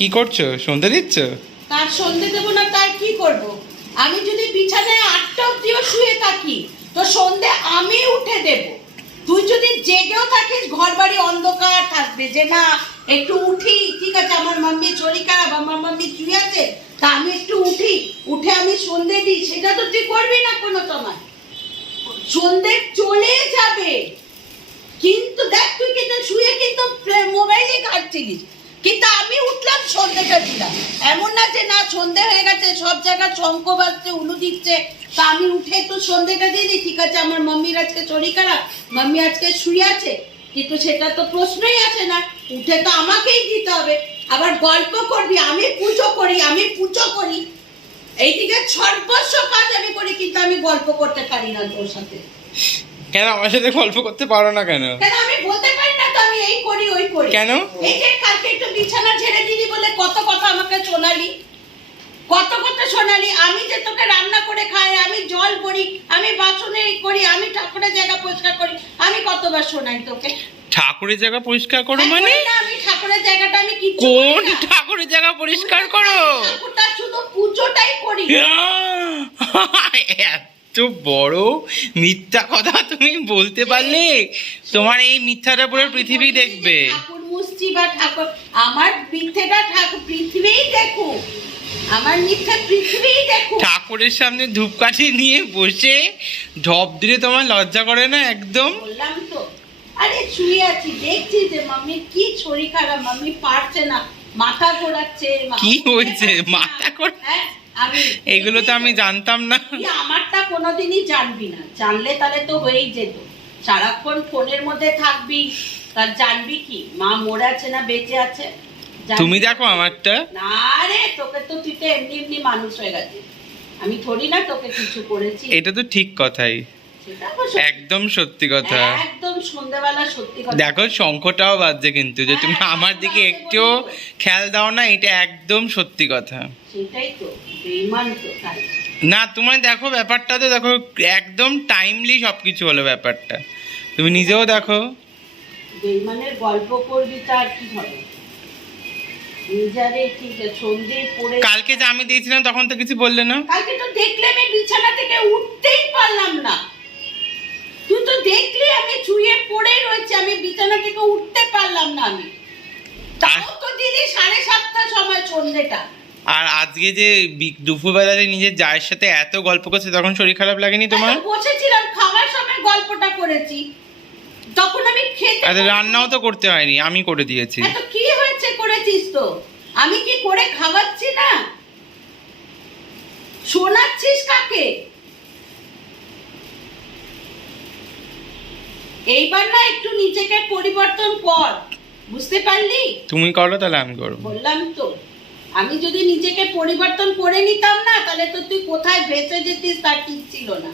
কি করছ? সন্ধে দিচ্ছ? তার সন্ধে দেবো না, তার কি করব? আমি যদি বিছানায় আটটা অব্দিও শুয়ে থাকি, তো সন্ধে আমি উঠে দেব। তুই যদি জেগেও থাকিস ঘর বাড়ি অন্ধকার থাকবে যে না, একটু উঠি, ঠিক আছে, আমার মাম্মি শরীর খারাপ, আমার মাম্মি শুয়ে আছে? তা আমি একটু উঠি, উঠে আমি সন্ধে দিই, সেটা তো তুই করবি না কোনো সময়। সন্ধে চলে যাবে। কিন্তু দেখ, তুই কিন্তু শুয়ে কিন্তু মোবাইলে ঘাটছিলিস কিন্তু আমি উঠলাম সন্ধ্যেটা দিলাম। এমন না যে না সন্ধে হয়ে গেছে সব জায়গায় শঙ্খ বাজছে উলু দিচ্ছে। তা আমি উঠে একটু সন্ধ্যেটা দিয়ে দিই ঠিক আছে আমার মাম্মির আজকে শরীর খারাপ মাম্মি আজকে শুয়ে আছে। কিন্তু সেটা তো প্রশ্নই আসে না। উঠে তো আমাকেই দিতে হবে। আবার গল্প করবি আমি পুজো করি আমি পুজো করি। এইদিকে সর্বস্ব কাজ আমি করি কিন্তু আমি গল্প করতে পারি না তোর সাথে। কেন? আমার সাথে গল্প করতে পারো না কেন? কেন? আমি বলতে পারি না তো আমি এই করি ওই করি। কেন? এই যে কালকে একটু বিছানা ঝেড়ে দিলি বলে কত কথা আমাকে শোনালি? কত কথা শোনালি? আমি যে তোকে রান্না করে খাই আমি জল করি আমি বাসনে করি আমি ঠাকুরের জায়গা পরিষ্কার করি আমি কতবার শোনাই তোকে? ঠাকুরের জায়গা পরিষ্কার করো মানে? না, আমি ঠাকুরের জায়গাটা আমি কি কোন ঠাকুরের জায়গা পরিষ্কার করো? ঠাকুরটা শুধু পুজোটাই করি। এত বড় মিথ্যা কথা তুমি বলতে পারলে? তোমার এই মিথ্যাটা পুরো পৃথিবী দেখবে। মুষ্টি বা ঠাকুর আমার মিথ্যেটা ঠাকুর পৃথিবীই দেখুক আমার মিথ্যে পৃথিবীই দেখুক ঠাকুরের সামনে ধূপকাঠি নিয়ে বসে ঢপ দিলে তোমার লজ্জা করে না একদম? বললাম তো। আরে শুয়ে আছি দেখছি যে মাম্মি কি শরীর খারাপ মাম্মি পারছে না মাথা ঘোরাচ্ছে কি হয়েছে? মাথা হ্যাঁ, এগুলো তো আমি জানতাম না। আমারটা কোনোদিনই জানবি না। জানলে তাহলে তো হয়েই যেত। সারাক্ষণ ফোনের মধ্যে থাকবি। তার জানবি কি? মা মরে আছে না বেঁচে আছে? তুমি দেখো আমারটা। না রে তোকে তো তুই তো এমনি এমনি মানুষ হয়ে গেছিস আমি থরি না তোকে কিছু করেছি। এটা তো ঠিক কথাই। একদম সত্যি কথা। একদম সন্ধ্যাবেলা সত্যি কথা। দেখো শঙ্খটাও বাজছে কিন্তু যে তুমি হ্যাঁ, আমার দিকে একটুও খেয়াল দাও না এটা একদম সত্যি কথা। সেটাই তো বেইমান তো তাই। না তোমার দেখো ব্যাপারটা তো দেখো একদম টাইমলি সবকিছু হলো ব্যাপারটা। তুমি নিজেও দেখো। বেইমানের গল্প করবি তার কি হবে? নিজেরে ঠিক সন্ধে পড়ে কালকে যে আমি দিয়েছিলাম তখন তো কিছু বললে না? কালকে তো দেখলে আমি বিছানা থেকে উঠতেই পারলাম না। তুই তো দেখলি আমি পড়ে রয়েছে আমি বিছানা থেকে উঠতে পারলাম না আমি। তাও তো দিদি সাড়ে সাতটার সময় সন্ধেটা। আর আজকে যে দুপুরবেলা যে নিজের জায়ের সাথে এত গল্প করছে তখন শরীর খারাপ লাগেনি তোমার? আমি বসেছিলাম খাওয়ার সময় গল্পটা করেছি। তখন আমি খেতে আর রান্নাও তো করতে হয়নি আমি করে দিয়েছি। এত কি হয়েছে করেছিস তো? আমি কি করে খাওয়াচ্ছি না? শোনাচ্ছিস কাকে? এইবার না একটু নিজেকে পরিবর্তন কর বুঝতে পারলি? তুমি করো তাহলে আমি করব। বললাম তো আমি যদি নিজেকে পরিবর্তন করে নিতাম না তাহলে তো তুই কোথায় ভেসে যেতিস তার ঠিক ছিল না।